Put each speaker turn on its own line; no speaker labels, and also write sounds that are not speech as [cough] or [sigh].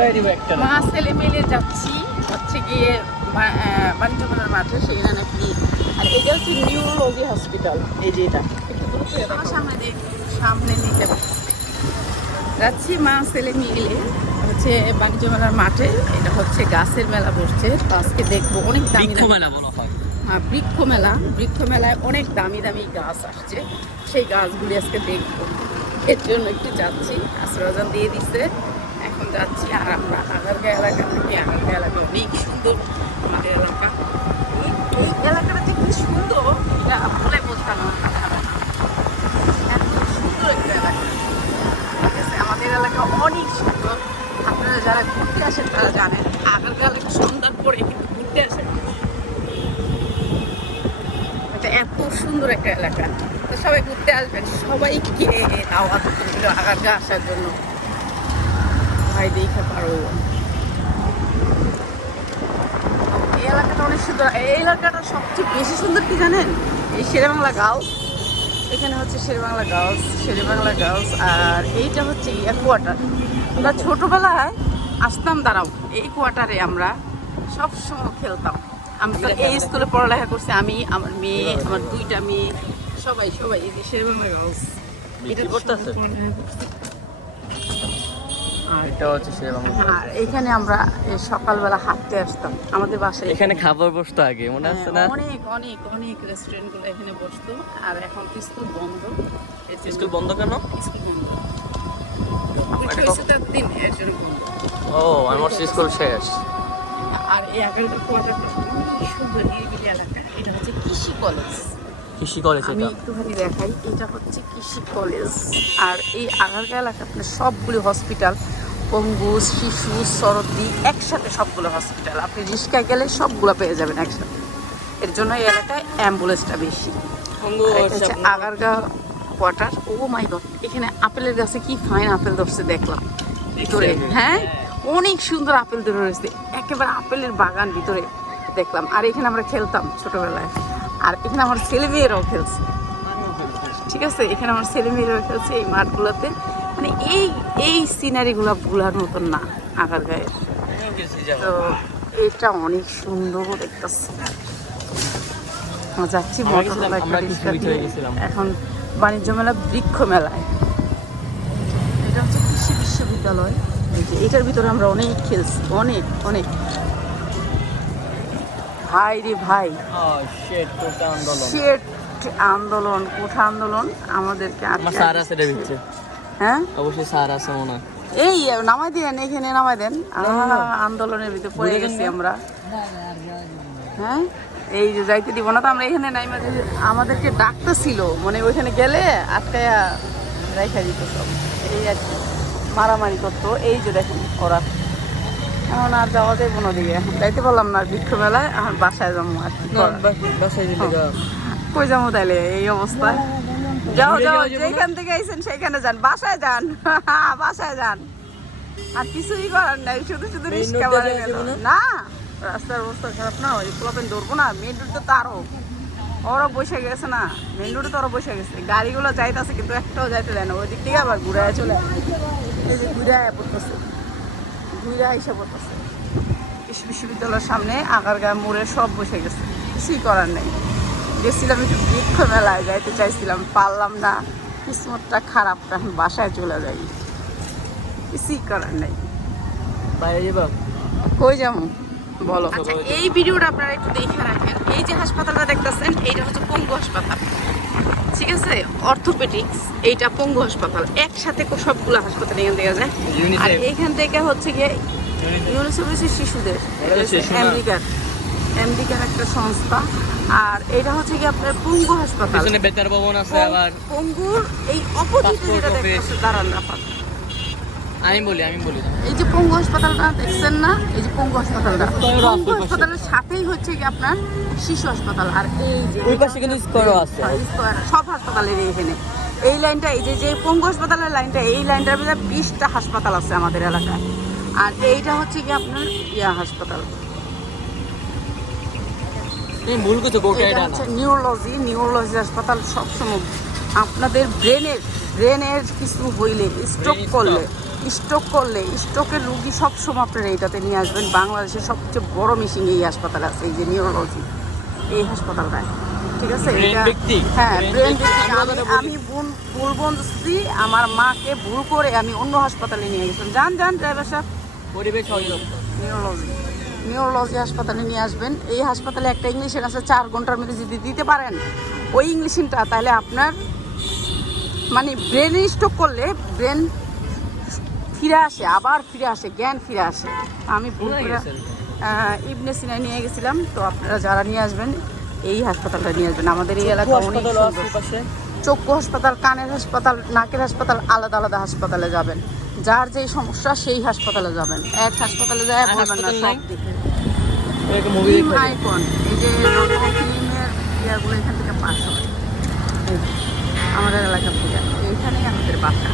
মা ছেলে মিলে যাচ্ছি হচ্ছে গিয়ে বা- আহ, বাণিজ্য মেলার মাঠে সেখানে নাকি আর এটা হচ্ছে নিউরোলজি হসপিটাল। এই যে এটা। সামনে দেখ সামনে নিতে যাচ্ছি মা ছেলে মিলে হচ্ছে বাণিজ্য মেলার মাঠে। এটা হচ্ছে গাছের মেলা বসছে। আজকে দেখব অনেক দামি
মেলা বলা হয়।
হ্যাঁ বৃক্ষ মেলা। বৃক্ষ মেলায় অনেক দামি দামি গাছ আসছে। সেই গাছগুলি আজকে দেখব। এর জন্য একটু যাচ্ছি। আশ্রয়জন দিয়ে দিচ্ছে যাচ্ছি আর আমরা আগারগা এলাকা থেকে আগারগা এলাকা অনেক সুন্দর। আমাদের এলাকা এই এলাকাটা যে কি সুন্দর, এটা বলে বোঝানো এত সুন্দর একটা এলাকা। আমাদের এলাকা অনেক সুন্দর। আপনারা যারা ঘুরতে আসেন, তারা জানেন আগারগা এলাকা সন্ধ্যার পরে কিন্তু ঘুরতে আসেন। এত সুন্দর একটা এলাকা। তো সবাই ঘুরতে আসবেন। সবাইকে দাওয়াত আগারগা আসার জন্য। ভাই দেখে পারো। এই এলাকাটা অনেক সুন্দর। এই এলাকাটা সবচেয়ে বেশি সুন্দর কি জানেন? এই শেরেবাংলা গার্লস এখানে হচ্ছে শেরেবাংলা গার্লস শেরেবাংলা গার্লস আর এইটা হচ্ছে কোয়ার্টার আমরা ছোটবেলায় আসতাম দাঁড়াও এই কোয়ার্টারে আমরা সব সময় খেলতাম। আমি তো এই স্কুলে পড়ালেখা করছি আমি আমার মেয়ে আমার দুইটা মেয়ে সবাই সবাই এই যে শেরেবাংলা গার্লস
বিক্রি করতেছে? এটা হচ্ছে শেরবাংলা
আর এখানে আমরা সকালবেলা হাঁটতে আসতাম। আমাদের বাসায়
এখানে খাবার বসতো আগে মনে আছে না?
হ্যাঁ, অনেক অনেক অনেক রেস্টুরেন্টগুলো এখানে বসতো। আর এখন তো স্কুল বন্ধ।
স্কুল বন্ধ কেন?
স্কুল বন্ধ। তার দিন এর
ও আমার স্কুল শেষ।
আর এই এগারোটা কোয়ার্টারটা সুন্দর নিরিবিলি এলাকা এটা হচ্ছে কৃষি কলেজ।
কৃষি কলেজ
আমি
এটা
একটুখানি দেখাই এটা হচ্ছে কৃষি কলেজ আর এই আগারগা এলাকা আপনার সবগুলো হসপিটাল পঙ্গু শিশু সরদি একসাথে সবগুলো হসপিটাল আপনি রিক্সায় গেলে সবগুলো পেয়ে যাবেন একসাথে। এর জন্য এই এলাকায় অ্যাম্বুলেন্সটা বেশি। হচ্ছে আগারগা কোয়ার্টার ও মাই গড এখানে আপেলের গাছে কি ফাইন আপেল ধরছে দেখলাম। ভিতরে হ্যাঁ? অনেক সুন্দর আপেল ধরে রয়েছে। একেবারে আপেলের বাগান ভিতরে দেখলাম। আর এখানে আমরা খেলতাম ছোটবেলায়। আর এখানে আমার ছেলে মেয়েরাও খেলছে। ঠিক আছে? এখানে আমার ছেলে মেয়েরাও খেলছে এই মাঠগুলোতে। মানে এই এই সিনারিগুলো ভুলার মতন না আগার গায়ের তো এটা অনেক সুন্দর দেখতেছে। যাচ্ছি একটা
গেছিলাম।
এখন বাণিজ্য মেলা বৃক্ষ মেলায় এটা হচ্ছে কৃষি বিশ্ববিদ্যালয়। এই যে এটার ভিতরে আমরা অনেক খেলছি। অনেক অনেক। ভাই রে ভাই। শেট আন্দোলন। কোঠা আন্দোলন আমাদেরকে হ্যাঁ?
অবশ্যই স্যার আছে মনে
এই নামাই দেন এখানে নামাই দেন। আন্দোলনের ভিতরে পড়ে গেছি আমরা। হ্যাঁ? এই যে যাইতে দিব না তো আমরা এখানে নাই মাঝে আমাদেরকে ডাকতেছিল। মানে ওইখানে গেলে আটকায়া রাইখা দিত সব। এই আর কি মারামারি করতো। এই যে দেখুন ওরা। এখন আর যাওয়া যাইব না দিকে যাইতে পারলাম না বৃক্ষ মেলায় এখন বাসায় যাব আর কি করার। কই যাব তাইলে এই অবস্থায় যাও যাও যেখান থেকে আইছেন সেইখানে যান। বাসায় যান। [laughs] বাসায় যান। আর কিছুই করার নাই শুধু শুধু রিস্কা গেল। না? রাস্তার অবস্থা খারাপ না ওই প্লপেন ধরবো না মেন রোড তো তারও ওরা বসে গেছে না মেন রোডে তো ওরা বসে গেছে। গাড়িগুলো যাইতেছে কিন্তু একটাও যাইতে দেয় না ওই দিক থেকে আবার ঘুরে চলে। ঘুরে পড়তেছে। ঘুরে আইসা পড়তেছে। কৃষি বিশ্ববিদ্যালয়ের সামনে আগারগা মোড়ে সব বসে গেছে কিছুই করার নেই। গেছিলাম একটু বৃক্ষ মেলায় যাইতে চাইছিলাম পারলাম না। কিসমতটা খারাপ এখন বাসায় চলে যাই। কিছুই করার নেই। কই যাব? বলো আচ্ছা এই ভিডিওটা আপনারা একটু দেখে রাখেন। এই যে হাসপাতালটা দেখতেছেন এইটা হচ্ছে পঙ্গু হাসপাতাল। ঠিক আছে? অর্থোপেডিক্স এইটা পঙ্গু হাসপাতাল। একসাথে সবগুলো হাসপাতাল এখান থেকে যায়। আর এখান থেকে হচ্ছে গিয়ে ইউনিসেফ হচ্ছে শিশুদের
না।
আমেরিকার আমেরিকার একটা সংস্থা। আর এটা হচ্ছে কি আপনার পঙ্গু হাসপাতাল।
পিছনে বেতার ভবন আছে আবার।
পঙ্গুর এই অপোজিটে যেটা। দেখতেছে দাঁড়ান রাফাত
আমি বলি আমি বলি।
এই যে পঙ্গু হাসপাতালটা দেখছেন না? এই যে পঙ্গু হাসপাতালটা। পঙ্গু হাসপাতালের সাথেই হচ্ছে কি আপনার শিশু হাসপাতাল। আর এই যে
ওই পাশে কিন্তু স্কোয়ারও আছে।
হ্যাঁ, সব হাসপাতালের এখানে এই লাইনটা এই যে যে পঙ্গু হাসপাতালের লাইনটা এই লাইনটার ভিতরে বিশটা হাসপাতাল আছে আমাদের এলাকায়। আর এইটা হচ্ছে কি আপনার ইয়া হাসপাতাল।
ভুল
এটা হচ্ছে নিউরোলজি নিউরোলজি হাসপাতাল সবসময়। আপনাদের ব্রেনের ব্রেনের কিছু হইলে স্ট্রোক করলে স্ট্রোক করলে স্ট্রোকের রুগী সবসময় আপনারা এইটাতে নিয়ে আসবেন। বাংলাদেশের সবচেয়ে বড় মেশিন এই হাসপাতাল আছে এই যে নিউরোলজি এই হাসপাতালটায়। ঠিক আছে? হ্যাঁ ব্রেন
আমি।
আমি ভুল আমার মাকে ভুল করে আমি অন্য হাসপাতালে নিয়ে গেছিলাম। যান যান ড্রাইভার সাহেব।
পরিবেশ
নিউরোলজি নিউরোলজি হাসপাতালে নিয়ে আসবেন। এই হাসপাতালে একটা ইংলিশের আছে চার ঘণ্টার মধ্যে যদি দিতে পারেন ওই ইংলিশিনটা তাহলে আপনার মানে ব্রেন স্ট্রোক করলে ব্রেন ফিরে আসে আবার ফিরে আসে জ্ঞান ফিরে আসে। আমি ভুল করে ইবনে সিনায় নিয়ে গেছিলাম তো আপনারা যারা নিয়ে আসবেন এই হাসপাতালটা নিয়ে আসবেন। আমাদের এই এলাকা অনেক চক্ষু হাসপাতাল কানের হাসপাতাল নাকের হাসপাতাল আলাদা আলাদা হাসপাতালে যাবেন। যার যেই সমস্যা সেই হাসপাতালে যাবেন। এক হাসপাতালে যায় বলবেন না সব আইকন এই যে নতুন ইয়াগুলো এখান থেকে পাস হয়। আমাদের এলাকা থেকে। এইখানেই আমাদের বাসা